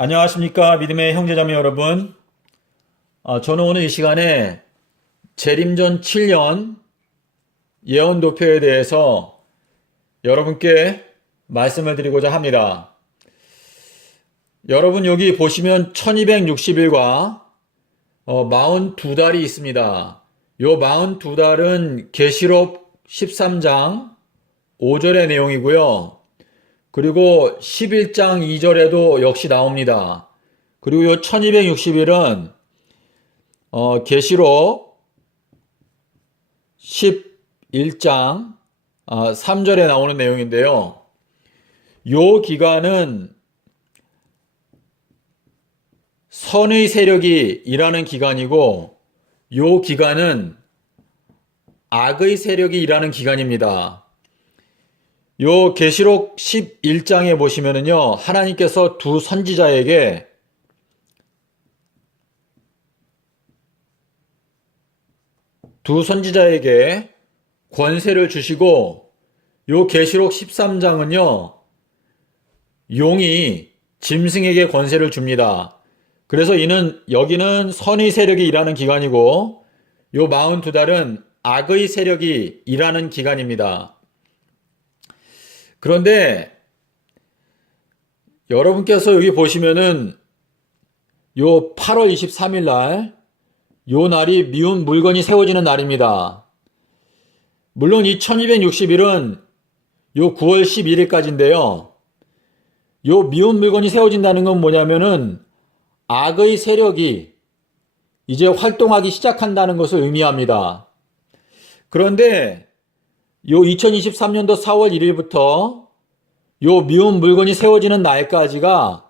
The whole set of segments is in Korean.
안녕하십니까 믿음의 형제자매 여러분. 저는 오늘 이 시간에 재림전 7년 예언도표에 대해서 여러분께 말씀을 드리고자 합니다. 여러분 여기 보시면 1260일과 42달이 있습니다. 요 42달은 계시록 13장 5절의 내용이고요. 그리고 11장 2절에도 역시 나옵니다. 그리고 요 1260일은 계시록 11장 3절에 나오는 내용인데요. 요 기간은 선의 세력이 일하는 기간이고 요 기간은 악의 세력이 일하는 기간입니다. 요 계시록 11장에 보시면은요, 하나님께서 두 선지자에게 권세를 주시고, 요 계시록 13장은요, 용이 짐승에게 권세를 줍니다. 그래서 여기는 선의 세력이 일하는 기간이고, 요 42달은 악의 세력이 일하는 기간입니다. 그런데 여러분께서 여기 보시면은 요 8월 23일 날, 요 날이 미운 물건이 세워지는 날입니다. 물론 이 1260일은 요 9월 11일까지인데요. 요 미운 물건이 세워진다는 건 뭐냐면은 악의 세력이 이제 활동하기 시작한다는 것을 의미합니다. 그런데 요 2023년도 4월 1일부터 요 미운 물건이 세워지는 날까지가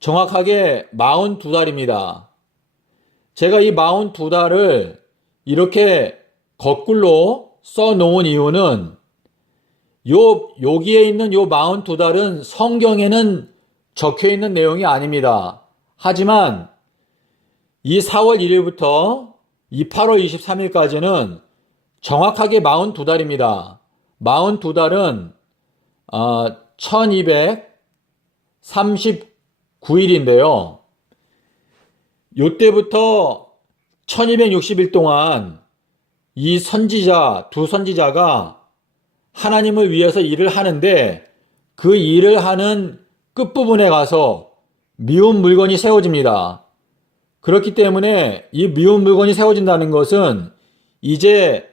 정확하게 42달입니다. 제가 이 42달을 이렇게 거꾸로 써놓은 이유는 여기에 있는 요 42달은 성경에는 적혀 있는 내용이 아닙니다. 하지만 이 4월 1일부터 이 8월 23일까지는 정확하게 42달입니다. 42달은 1239일인데요. 요때부터 1260일 동안 이 두 선지자가 하나님을 위해서 일을 하는데 그 일을 하는 끝부분에 가서 미운 물건이 세워집니다. 그렇기 때문에 이 미운 물건이 세워진다는 것은 이제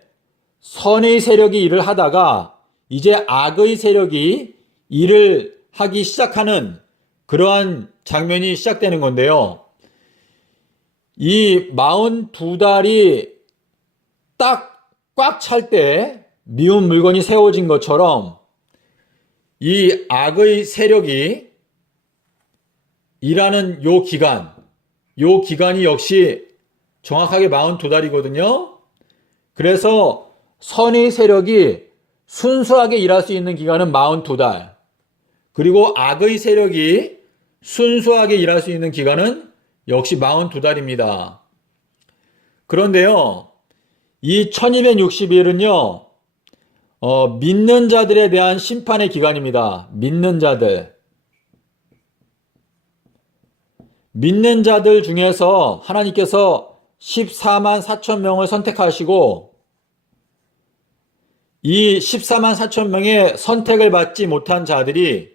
선의 세력이 일을 하다가 이제 악의 세력이 일을 하기 시작하는 그러한 장면이 시작되는 건데요. 이 42달이 딱 꽉 찰 때 미운 물건이 세워진 것처럼 이 악의 세력이 일하는 요 기간이 역시 정확하게 42달이거든요. 그래서 선의 세력이 순수하게 일할 수 있는 기간은 42달. 그리고 악의 세력이 순수하게 일할 수 있는 기간은 역시 42달입니다. 그런데요, 이 1260일은요, 믿는 자들에 대한 심판의 기간입니다. 믿는 자들 중에서 하나님께서 14만 4천 명을 선택하시고 이 14만 4천 명의 선택을 받지 못한 자들이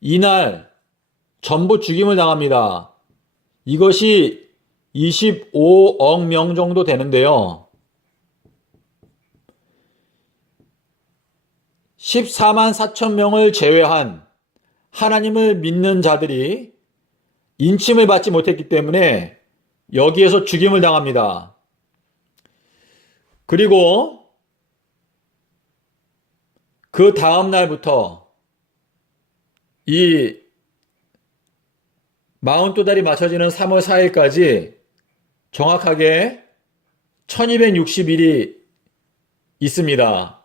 이날 전부 죽임을 당합니다. 이것이 25억 명 정도 되는데요. 14만 4천 명을 제외한 하나님을 믿는 자들이 인침을 받지 못했기 때문에 여기에서 죽임을 당합니다. 그리고 그 다음 날부터 이 42달이 맞춰지는 3월 4일까지 정확하게 1260일이 있습니다.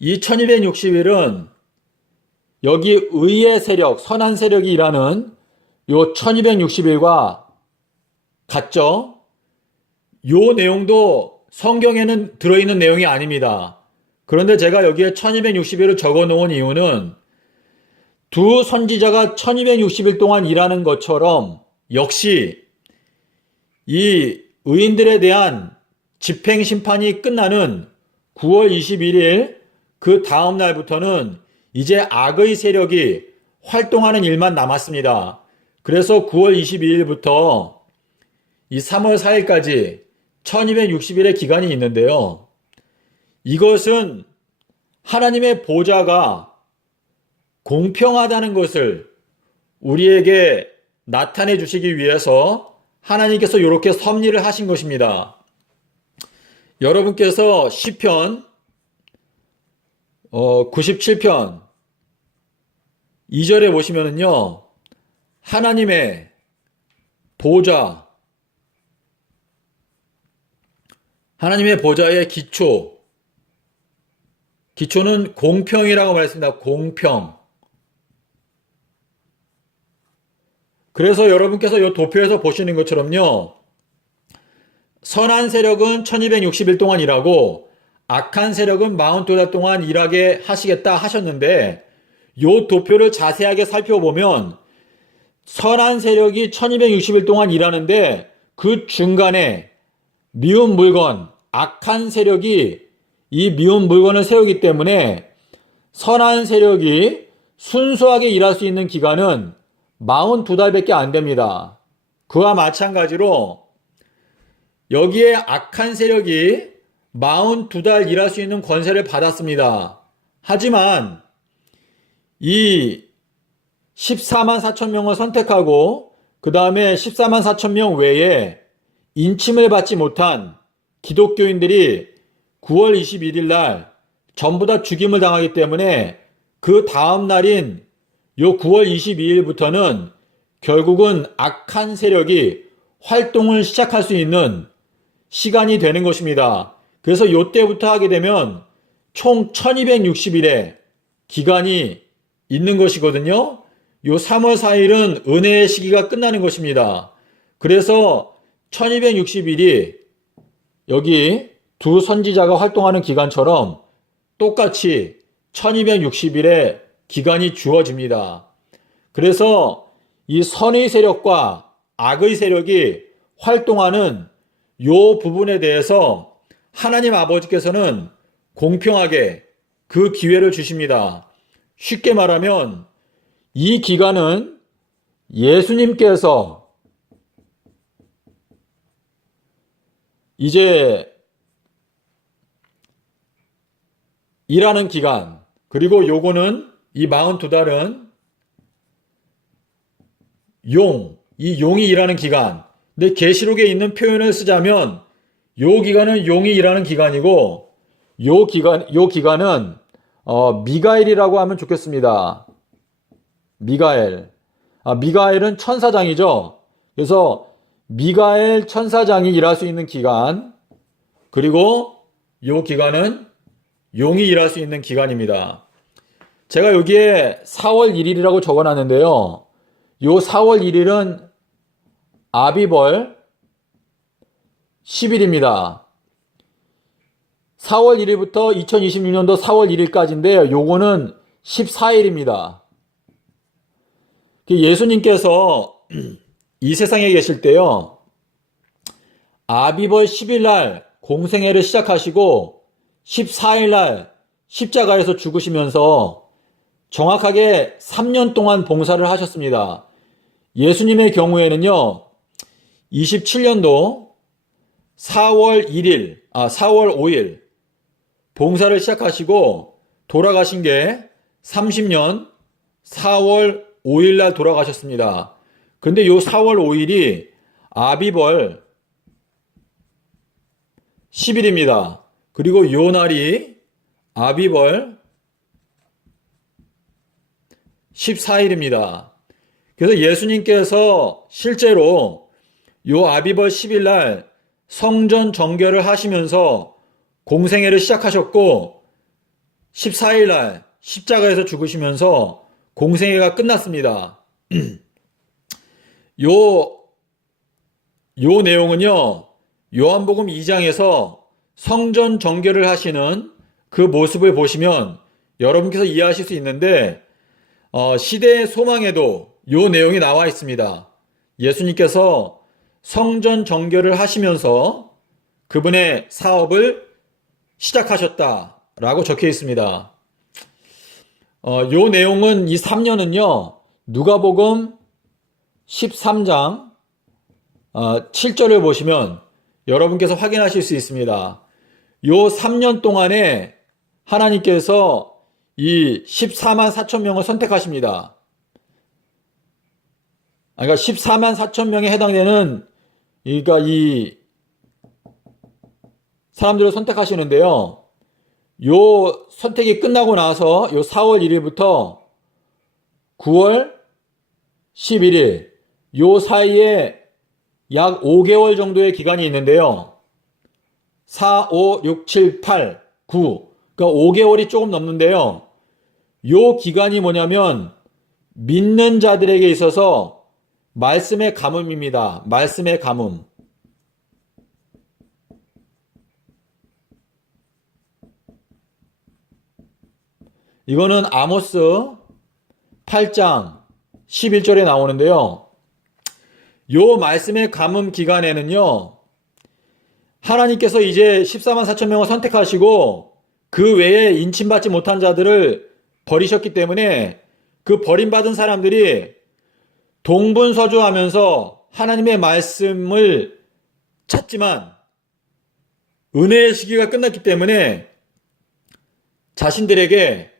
이 1260일은 여기 의의 세력, 선한 세력이 일하는 요 1260일과 같죠? 요 내용도 성경에는 들어있는 내용이 아닙니다. 그런데 제가 여기에 1260일을 적어 놓은 이유는 두 선지자가 1260일 동안 일하는 것처럼 역시 이 의인들에 대한 집행심판이 끝나는 9월 21일 그 다음 날부터는 이제 악의 세력이 활동하는 일만 남았습니다. 그래서 9월 22일부터 이 3월 4일까지 1260일의 기간이 있는데요. 이것은 하나님의 보좌가 공평하다는 것을 우리에게 나타내 주시기 위해서 하나님께서 이렇게 섭리를 하신 것입니다. 여러분께서 시편 97편 2절에 보시면은요, 하나님의 보좌, 하나님의 보좌의 기초는 공평이라고 말했습니다. 공평. 그래서 여러분께서 이 도표에서 보시는 것처럼요, 선한 세력은 1260일 동안 일하고 악한 세력은 42달 동안 일하게 하시겠다 하셨는데, 이 도표를 자세하게 살펴보면 선한 세력이 1260일 동안 일하는데 그 중간에 미운 물건, 악한 세력이 이 미운 물건을 세우기 때문에 선한 세력이 순수하게 일할 수 있는 기간은 42달밖에 안 됩니다. 그와 마찬가지로 여기에 악한 세력이 42달 일할 수 있는 권세를 받았습니다. 하지만 이 14만 4천 명을 선택하고 그 다음에 14만 4천 명 외에 인침을 받지 못한 기독교인들이 9월 21일 날 전부 다 죽임을 당하기 때문에 그 다음 날인 요 9월 22일부터는 결국은 악한 세력이 활동을 시작할 수 있는 시간이 되는 것입니다. 그래서 요 때부터 하게 되면 총 1260일의 기간이 있는 것이거든요. 요 3월 4일은 은혜의 시기가 끝나는 것입니다. 그래서 1260일이 여기 두 선지자가 활동하는 기간처럼 똑같이 1260일의 기간이 주어집니다. 그래서 이 선의 세력과 악의 세력이 활동하는 요 부분에 대해서 하나님 아버지께서는 공평하게 그 기회를 주십니다. 쉽게 말하면 이 기간은 예수님께서 이제 일하는 기간, 그리고 요거는 이 42달은 이 용이 일하는 기간. 근데 계시록에 있는 표현을 쓰자면 요 기간은 용이 일하는 기간이고 요 기간은 미가엘이라고 하면 좋겠습니다. 미가엘은 천사장이죠. 그래서 미가엘 천사장이 일할 수 있는 기간, 그리고 요 기간은 용이 일할 수 있는 기간입니다. 제가 여기에 4월 1일이라고 적어놨는데요. 요 4월 1일은 아비벌 10일입니다. 4월 1일부터 2026년도 4월 1일까지인데 요거는 14일입니다. 예수님께서 이 세상에 계실 때요, 아비벌 10일 날 공생애를 시작하시고 14일 날 십자가에서 죽으시면서 정확하게 3년 동안 봉사를 하셨습니다. 예수님의 경우에는요, 27년도 4월 5일 봉사를 시작하시고 돌아가신 게 30년 4월 5일 날 돌아가셨습니다. 근데 요 4월 5일이 아비벌 10일입니다. 그리고 요 날이 아비벌 14일입니다. 그래서 예수님께서 실제로 요 아비벌 10일 날 성전 정결을 하시면서 공생애를 시작하셨고 14일 날 십자가에서 죽으시면서 공생애가 끝났습니다. 요 내용은요, 요한복음 2장에서 성전 정결을 하시는 그 모습을 보시면 여러분께서 이해하실 수 있는데, 시대의 소망에도 요 내용이 나와 있습니다. 예수님께서 성전 정결을 하시면서 그분의 사업을 시작하셨다라고 적혀 있습니다. 요 내용은 이 3년은요, 누가복음 13장 7절을 보시면 여러분께서 확인하실 수 있습니다. 요 3년 동안에 하나님께서 이 14만 4천 명을 선택하십니다. 그러니까 14만 4천 명에 해당되는, 그러니까 이 사람들을 선택하시는데요. 요 선택이 끝나고 나서 요 4월 1일부터 9월 11일, 요 사이에 약 5개월 정도의 기간이 있는데요. 4, 5, 6, 7, 8, 9. 그러니까 5개월이 조금 넘는데요. 요 기간이 뭐냐면 믿는 자들에게 있어서 말씀의 가뭄입니다. 말씀의 가뭄. 이거는 아모스 8장 11절에 나오는데요. 요 말씀의 가뭄 기간에는요, 하나님께서 이제 14만 4천 명을 선택하시고 그 외에 인침받지 못한 자들을 버리셨기 때문에 그 버림받은 사람들이 동분서주하면서 하나님의 말씀을 찾지만 은혜의 시기가 끝났기 때문에 자신들에게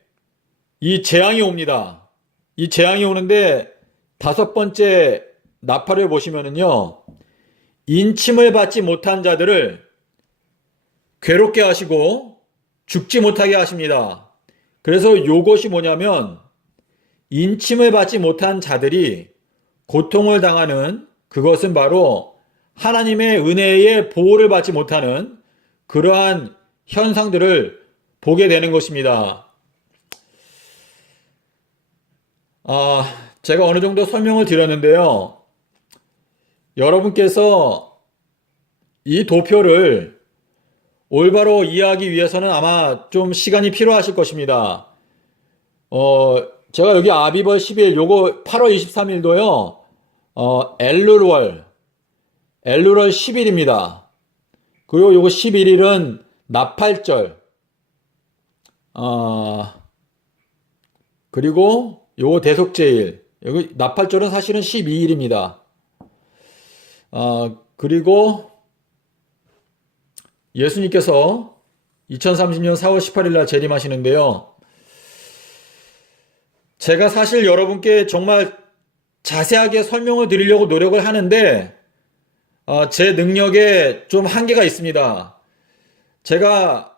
이 재앙이 옵니다. 이 재앙이 오는데 5번째 나팔을 보시면은요, 인침을 받지 못한 자들을 괴롭게 하시고 죽지 못하게 하십니다. 그래서 요것이 뭐냐면 인침을 받지 못한 자들이 고통을 당하는, 그것은 바로 하나님의 은혜의 보호를 받지 못하는 그러한 현상들을 보게 되는 것입니다. 제가 어느 정도 설명을 드렸는데요. 여러분께서 이 도표를 올바로 이해하기 위해서는 아마 좀 시간이 필요하실 것입니다. 제가 여기 아비벌 10일, 요거 8월 23일도요, 엘룰월 10일입니다. 그리고 요거 11일은 나팔절, 그리고 요거 대속제일, 여기 나팔절은 사실은 12일입니다. 그리고 예수님께서 2030년 4월 18일 날 재림하시는데요. 제가 사실 여러분께 정말 자세하게 설명을 드리려고 노력을 하는데 제 능력에 좀 한계가 있습니다. 제가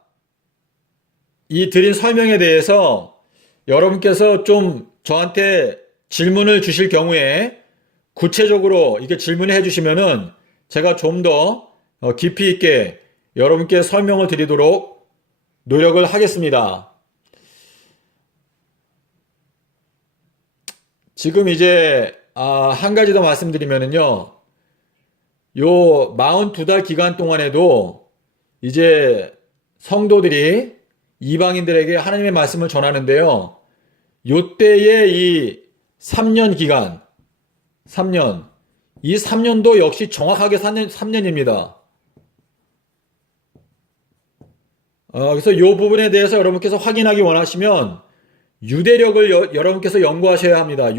이 드린 설명에 대해서 여러분께서 좀 저한테 질문을 주실 경우에 구체적으로 이렇게 질문을 해주시면은 제가 좀 더 깊이 있게 여러분께 설명을 드리도록 노력을 하겠습니다. 지금 이제 한 가지 더 말씀드리면은요, 요 42달 기간 동안에도 이제 성도들이 이방인들에게 하나님의 말씀을 전하는데요. 요때의 이 3년 기간, 3년, 이 3년도 역시 정확하게 3년입니다. 그래서 이 부분에 대해서 여러분께서 확인하기 원하시면 유대력을 여러분께서 연구하셔야 합니다.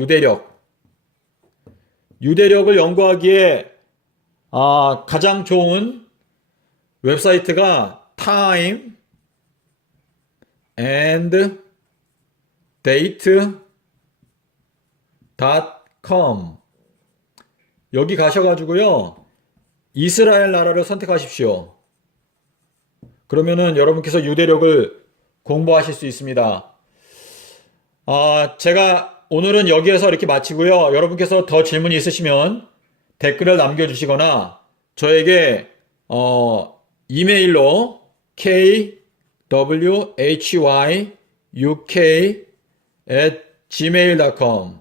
유대력을 연구하기에 가장 좋은 웹사이트가 time and date.com, 여기 가셔가지고요, 이스라엘 나라를 선택하십시오. 그러면은 여러분께서 유대력을 공부하실 수 있습니다. 제가 오늘은 여기에서 이렇게 마치고요. 여러분께서 더 질문이 있으시면 댓글을 남겨주시거나 저에게 이메일로 kwhyuk@gmail.com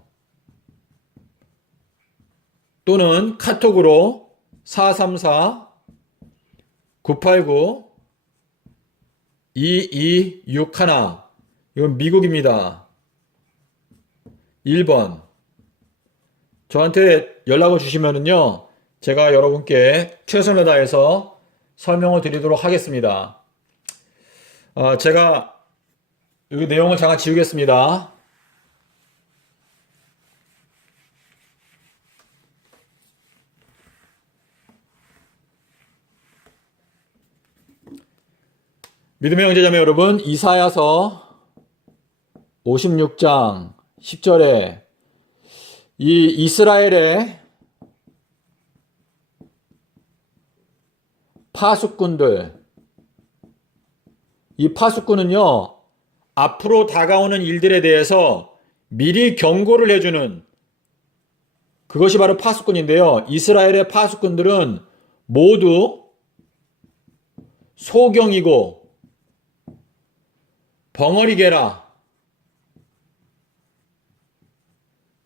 또는 카톡으로 434-989-2261, 이건 미국입니다. 1번 저한테 연락을 주시면은요, 제가 여러분께 최선을 다해서 설명을 드리도록 하겠습니다. 제가 여기 내용을 잠깐 지우겠습니다. 믿음의 형제자매 여러분, 이사야서 56장 10절에 이 이스라엘의 파수꾼들, 이 파수꾼은요, 앞으로 다가오는 일들에 대해서 미리 경고를 해주는 그것이 바로 파수꾼인데요. 이스라엘의 파수꾼들은 모두 소경이고 벙어리개라,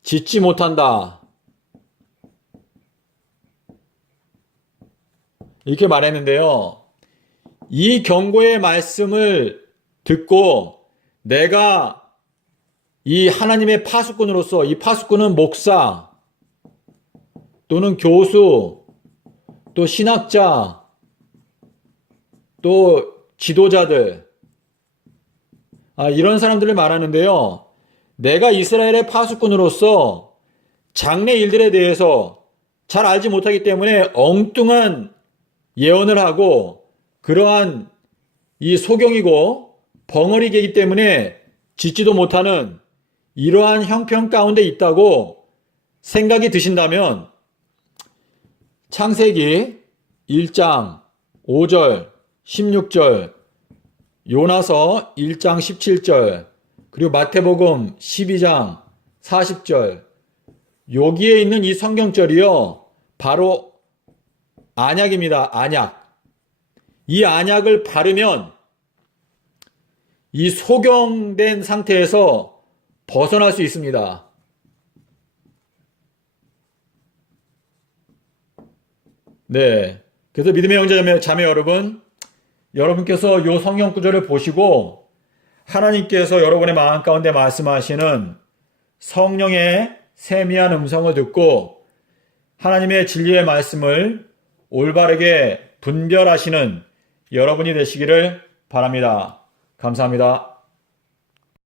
짓지 못한다, 이렇게 말했는데요. 이 경고의 말씀을 듣고 내가 이 하나님의 파수꾼으로서, 이 파수꾼은 목사 또는 교수 또 신학자 또 지도자들, 이런 사람들을 말하는데요. 내가 이스라엘의 파수꾼으로서 장래 일들에 대해서 잘 알지 못하기 때문에 엉뚱한 예언을 하고 그러한 이 소경이고 벙어리개이기 때문에 짓지도 못하는 이러한 형편 가운데 있다고 생각이 드신다면 창세기 1장 5절 16절, 요나서 1장 17절, 그리고 마태복음 12장 40절, 여기에 있는 이 성경절이요, 바로 안약입니다. 안약. 이 안약을 바르면 이 소경된 상태에서 벗어날 수 있습니다. 네. 그래서 믿음의 형제 자매 여러분, 여러분께서 이 성경 구절을 보시고 하나님께서 여러분의 마음 가운데 말씀하시는 성령의 세미한 음성을 듣고 하나님의 진리의 말씀을 올바르게 분별하시는 여러분이 되시기를 바랍니다. 감사합니다.